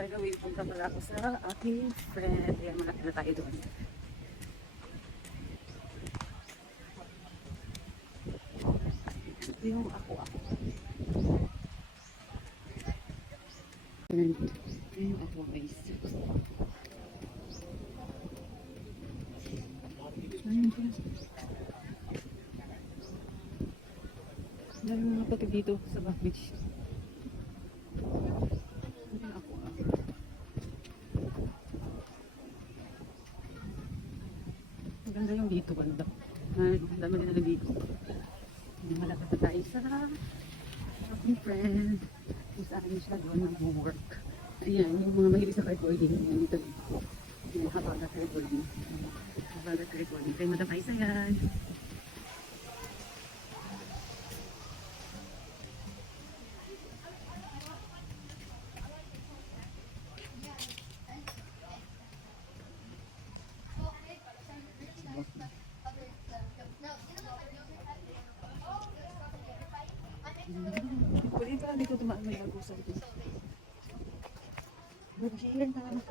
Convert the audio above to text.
by the way, punta pala ako sa aking friend. Ayan, malapit na tayo doon. Ito yung ako. Ayan, ito yung ako guys. Ayan siya. Dahil mga pati dito sa back beach. Ayan ako. Maganda yung dito, ganda. Ang dami nila dito. Malapit na tayo sa aking friend. Kung saan siya doon nag-work. Ayan, yung mga mahilig sa cardboarding. Ayan, dito. Ayan, Habaga cardboarding. Habaga cardboarding. Kaya Madam Aisa yan. Pwede ba dito tumaan may bagusan dito? Mag-healing na naman.